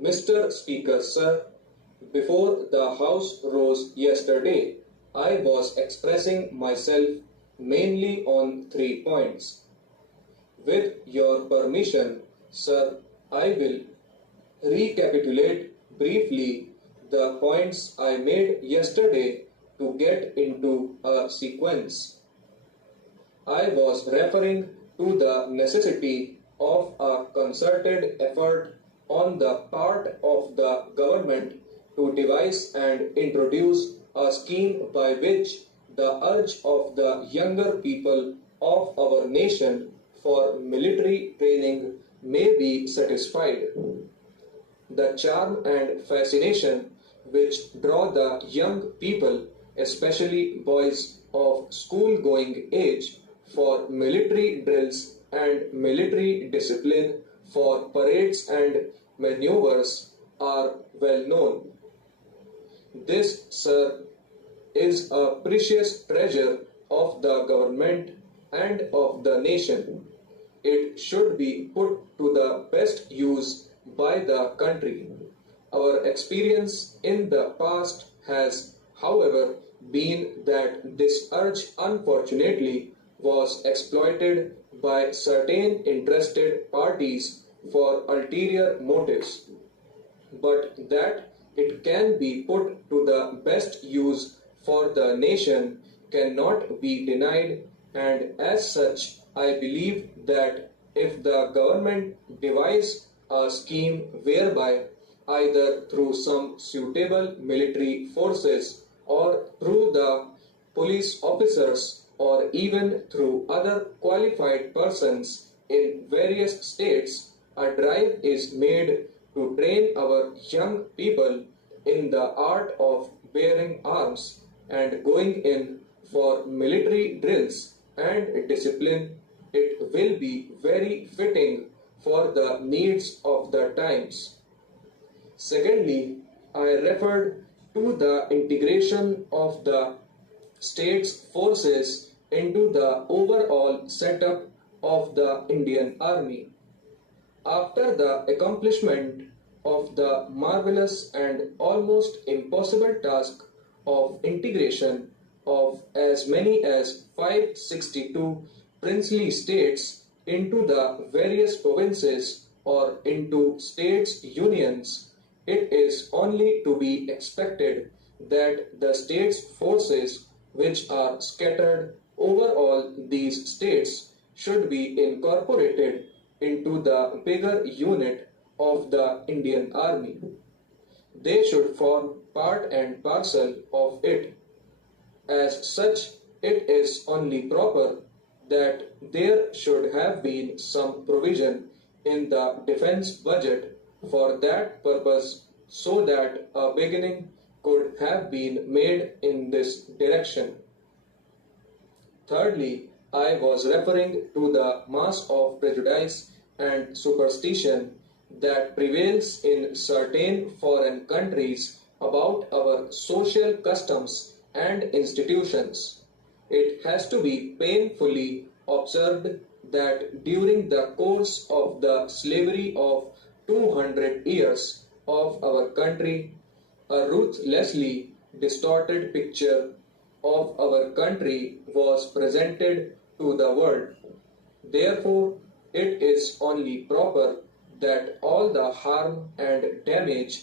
Mr. Speaker, sir, before the House rose yesterday, I was expressing myself mainly on 3 points. With your permission, sir, I will recapitulate briefly the points I made yesterday to get into a sequence. I was referring to the necessity of a concerted effort on the part of the government to devise and introduce a scheme by which the urge of the younger people of our nation for military training may be satisfied. The charm and fascination which draw the young people, especially boys of school going age, for military drills and military discipline, for parades and maneuvers, are well known. This, sir, is a precious treasure of the government and of the nation. It should be put to the best use by the country. Our experience in the past has, however, been that this urge unfortunately was exploited by certain interested parties for ulterior motives, but that it can be put to the best use for the nation cannot be denied, and as such, I believe that if the government devise a scheme whereby either through some suitable military forces or through the police officers or even through other qualified persons in various states, a drive is made to train our young people in the art of bearing arms and going in for military drills and discipline, it will be very fitting for the needs of the times. Secondly, I referred to the integration of the state's forces into the overall setup of the Indian Army. After the accomplishment of the marvelous and almost impossible task of integration of as many as 562 princely states into the various provinces or into states unions, it is only to be expected that the states' forces which are scattered over all these states should be incorporated into the bigger unit of the Indian Army. They should form part and parcel of it. As such, it is only proper that there should have been some provision in the defense budget for that purpose so that a beginning could have been made in this direction. Thirdly, I was referring to the mass of prejudice and superstition that prevails in certain foreign countries about our social customs and institutions. It has to be painfully observed that during the course of the slavery of 200 years of our country, a ruthlessly distorted picture of our country was presented to the world. Therefore, it is only proper that all the harm and damage